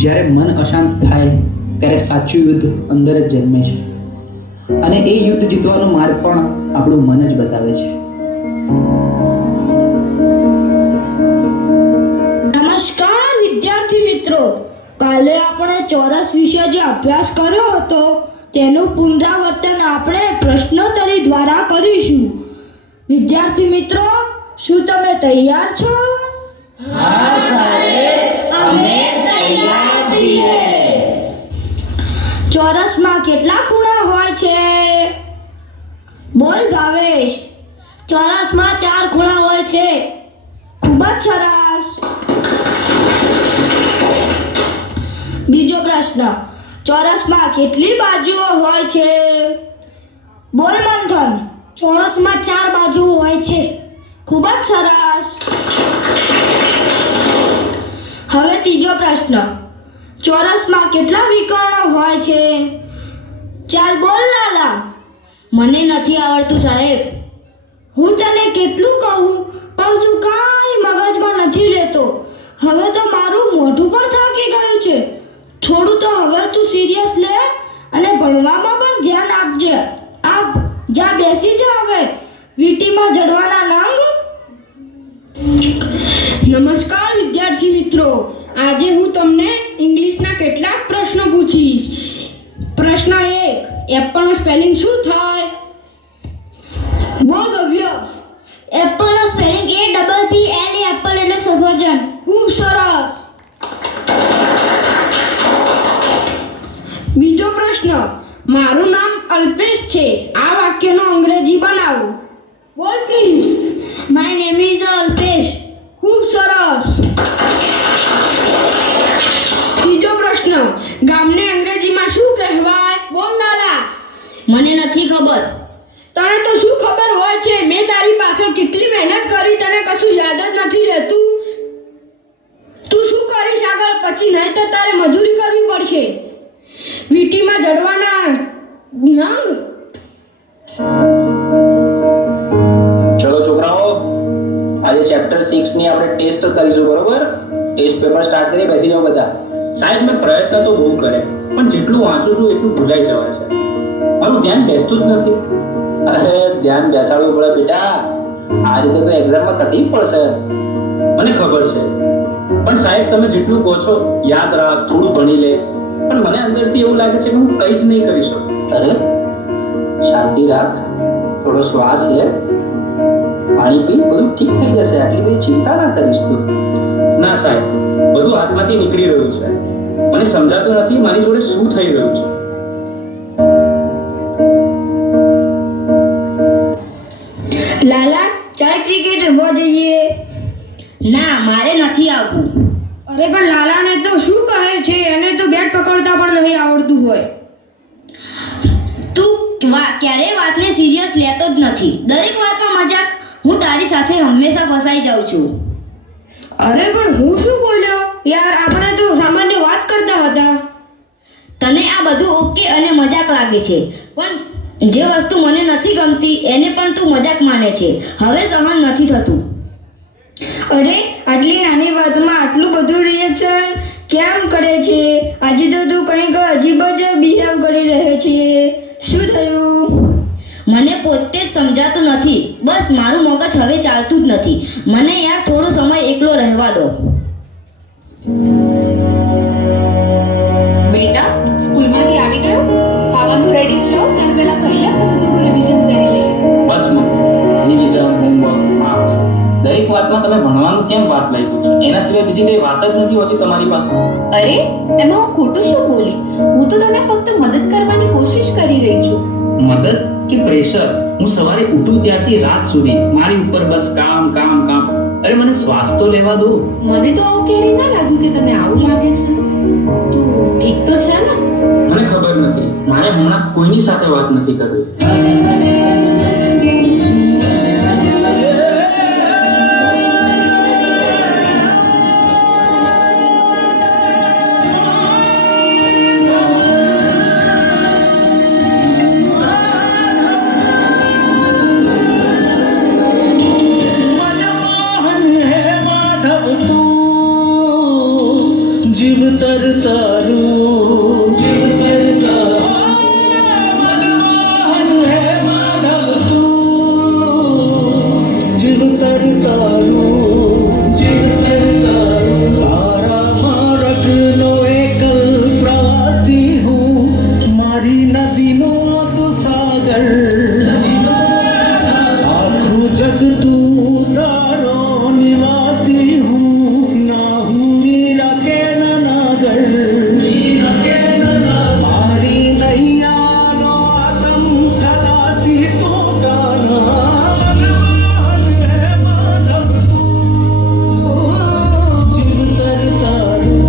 જ્યારે મન અશાંત થાય ત્યારે સાચું યુદ્ધ અંદર જ જન્મે છે, અને એ યુદ્ધ જીતવાનો માર્ગ પણ આપણું મન જ બતાવે છે. નમસ્કાર વિદ્યાર્થી મિત્રો, કાલે આપણે ચોરસ વિશે જે અભ્યાસ કર્યો હતો તેનું પુનરાવર્તન આપણે પ્રશ્નોત્તરી દ્વારા કરીશું. વિદ્યાર્થી મિત્રો, શું તમે તૈયાર છો? હા સાહેબ, અમે તૈયાર છીએ. ચોરસમાં કેટલા ખૂણા હોય છે? બોલ ભાવેશ. ચોરસમાં 4 ખૂણા હોય છે. ખૂબ જ સરસ. બીજો પ્રશ્ન, ચોરસમાં કેટલી બાજુઓ હોય છે? બોલ મંથન. ચોરસમાં 4 બાજુઓ હોય છે. ખૂબ જ સરસ. હવે ત્રીજો પ્રશ્ન, ચોરસમાં કેટલા વિકર્ણો હોય છે? ચાલ બોલ લાલા. મને નથી આવડતું સાહેબ. હું તને કેટલું કહું પણ તું કાંઈ મગજમાં નથી લેતો. હવે તો મારું મોઢું પણ થાકી ગયું છે. થોડું તો હવે તું સિરિયસ લે અને ભણવામાં પણ ધ્યાન આપજે. આપ જા બેસી જા હવે. વીટીમાં જડવાના નંગ. નમસ્કાર વિદ્યાર્થી મિત્રો, આજે હું તમને ઇંગ્લિશના કેટલાક પ્રશ્નો પૂછીશ. પ્રશ્ન 1, એપલનું સ્પેલિંગ શું થાય? બોલ ભવ્ય. એપલનું સ્પેલિંગ APPLE. એપલ એટલે સફરજન. ખૂબ સરસ. બીજો પ્રશ્ન, મારું નામ અલ્પેશ છે. આ વાક્યનો અંગ્રેજી બનાવો. બોલ please. My name is Alpesh. ખૂબ સરસ. ત્રીજો પ્રશ્ન, ગામને અંગ્રેજીમાં શું કહેવાય? બોલ લાલા. મને નથી ખબર. તને તો શું ખબર હોય છે? મેં તારી પાછળ કેટલી મહેનત કરી, તને કશું યાદ જ નથી રહેતું. તું શું કરીશ આગળ પછી? નહીં તો તારે મજૂરી કરવી પડશે. વીટીમાં જડવાના નંગ. ચલો છોકરાઓ, આજે ચેપ્ટર 6 ની આપણે ટેસ્ટ કરીશું, બરોબર? ટેસ્ટ પેપર સ્ટાર્ટ કરીએ. બેસી જાઓ બધા. સાહેબ, મેં પ્રયત્ન તો બહુ કરે પણ જેટલું વાંચું છું એટલું ભૂલાઈ જવાય છે. મારું ધ્યાન બેસતું જ નથી. અરે ધ્યાન બેસાડવું પડે બેટા. આ રીતે તો એક્ઝામમાં તકલીફ પડશે. મને ખબર છે, પણ સાહેબ તમે જેટલું કહો છો યાદ રાખ, થોડું ભણી લે, પણ મને અંદરથી એવું લાગે છે કે હું કંઈ જ નહીં કરી શકું. અરે શાંતિ રાખ, થોડો શ્વાસ લે, પાણી પી, બધું ઠીક થઈ જશે. આટલી બધી ચિંતા ના કરીશ તું. ના સાહેબ, બધું હાથમાંથી નીકળી રહ્યું છે. મને સમજાતું નથી મારી જોડે શું થઈ રહ્યું છે. લાલા, ચાલ ક્રિકેટ રમવા જઈએ. ના, મારે નથી આવવું. અરે પણ લાલાને તો શું કહે છે? એને તો બેટ પકડતા પણ નહીં આવડતું હોય. તું ક્યારેય વાતને સિરિયસ લેતો જ નથી. દરેક વાતમાં મજાક. હું તારી સાથે હંમેશા ફસાઈ જાઉં છું. અરે પણ હું શું બોલ્યો યાર? આપણે તો સામાન્ય વાત કરતા હતા. તને આ બધું ઓકે અને મજાક લાગે છે, પણ જે વસ્તુ મને નથી ગમતી એને પણ તું મજાક માને છે. હવે સહન નથી થતું. અરે આટલી નાની વાતમાં આટલું બધું રિએક્શન કેમ કરે છે? આજે તો તું કંઈક અજીબ જ બિહેવ કરી રહ્યો છે. શું થયું? મને પોતે જ સમજાતું નથી. બસ મારું મગજ હવે ચાલતું જ નથી. મને યાર થોડો સમય એકલો રહેવા દો. બેટા, સ્કૂલમાંથી આવી ગયો? ખાવાનું રેડી છે. ચાલ પહેલા ખાઈ લે, પછી થોડું રિવિઝન કરી લઈએ. બસ રિવિઝન, હોમવર્ક, માર્ક્સ, દરેક વાતમાં તમે ભણવાનું કેમ વાત લાગ્યું છે? એના સિવાય બીજી કઈ વાત જ નથી હોતી તમારી પાસે. અરે એમાં હું ખોટું શું બોલી? હું તો તને ફક્ત મદદ કરવાની કોશિશ કરી રહી છું. મદદ કે પ્રેશર? હું સવારે ઉઠું ત્યારથી રાત સુધી મારી ઉપર બસ કામ કામ કામ. અરે મને શ્વાસ તો લેવા દો. મને તો આવું ક્યારેય ના લાગ્યું કે તને આવું લાગે છે. તું ઠીક તો છે ને? મને ખબર નથી. મારે હમણાં કોઈની સાથે વાત નથી કરવી. જીવતર તારું જીવતર તારું મનમોહન હે માધવ તું જીવતર તારું જીવતર તારું તારા માર્ગનો એકલ પ્રવાસી હું મારી નદીનો તું સાગર આખું જગ તું તારો નિવાસી હું ના હું મીરા કે નાગર મારી નૈયાનો આતમ ખલાસી તો ગાના મનમોહન હે માધવ તું જીવતર તારું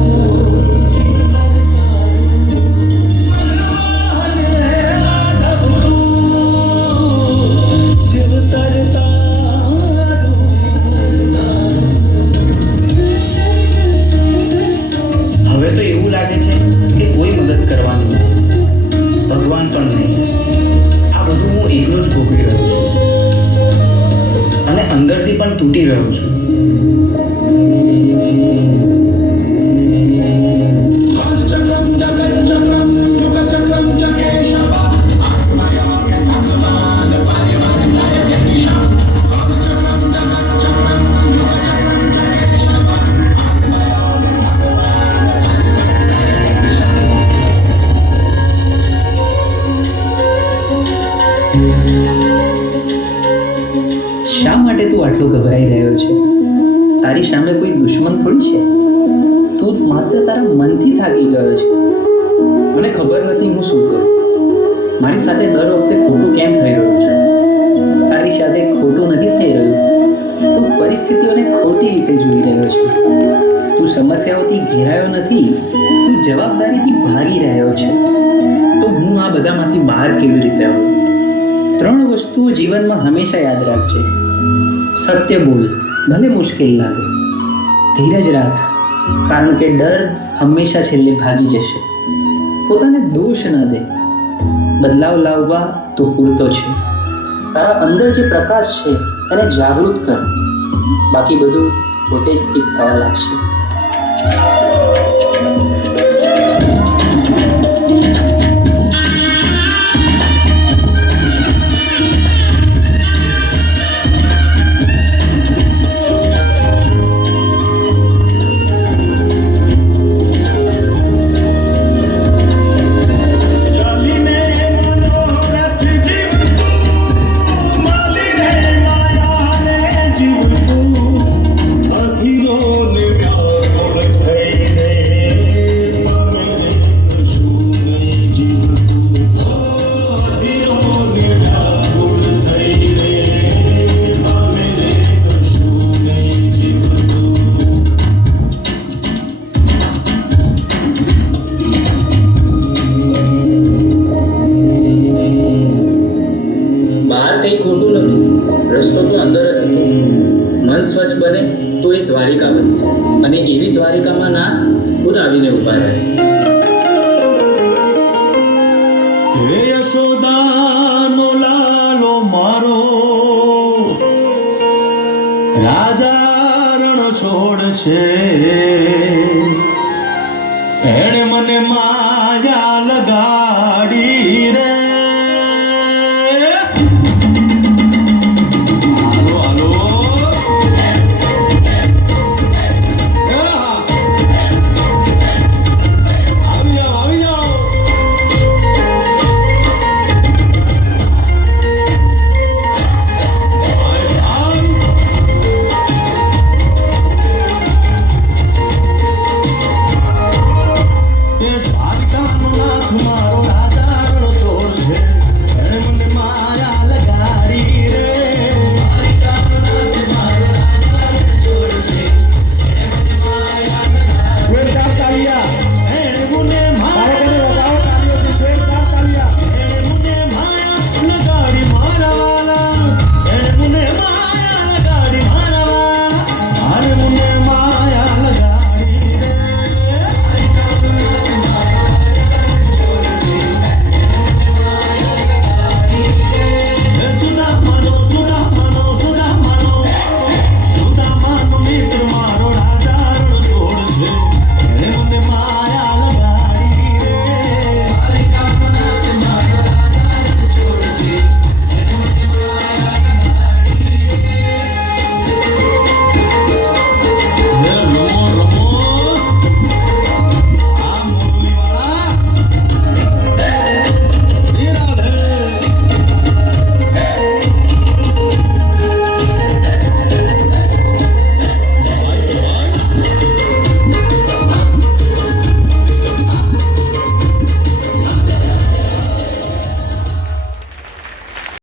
મનમોહન હે માધવ તું જીવતર હવે તો એવું લાગે છે કે કોઈ મદદ કરવાનું નથી. ભગવાન પણ નહીં. આ બધું હું એકલો જ ભોગવી રહ્યો છું અને અંદરથી પણ તૂટી રહ્યો છું. શા માટે તું આટલો ગભરાઈ રહ્યો છે? તારી સામે કોઈ દુશ્મન થોડી છે. તું માત્ર તારા મનથી થાકી ગયો છે. મને ખબર નથી હું શું કરું. મારી સાથે દર વખતે ખોટું કેમ થઈ રહ્યું છે? તારી સાથે ખોટું નથી થઈ રહ્યું. તું પરિસ્થિતિઓને ખોટી રીતે જોઈ રહ્યો છે. તું સમસ્યાઓથી ઘેરાયો નથી. તું જવાબદારીથી ભાગી રહ્યો છે. તો હું આ બધામાંથી બહાર કેવી રીતે આવું? 3 વસ્તુઓ જીવનમાં હંમેશા યાદ રાખજે. સત્ય બોલ, ભલે મુશ્કેલ લાગે. ધીરજ રાખ, કારણ કે ડર હંમેશા છેલ્લે ભાગી જશે. પોતાને દોષ ન દે. બદલાવ લાવવા તો પૂરતો છે. તારા અંદર જે પ્રકાશ છે એને જાગૃત કર. બાકી બધું પોતે જ ઠીક થવા લાગશે. ચાલીને મનોરથ જીવતું માલીને માયાને જીવતું અધીરો ને વ્યાકુળ થઈને પામે કશું નહીં જીવતું અધીરો ને વ્યાકુળ થઈને પામે કશું નહીં જીવતું. બહાર કંઈ ખોટું નથી. રસ્તો તો અંદર જ છે. મન સ્વચ્છ બને તો એ દ્વારિકા બને છે. અને એવી દ્વારિકામાં ના ખુદ આવીને ઉભા રહે છે. હે યશોદાનો લાલો મારો રાજા રણ છોડ છે એણે મને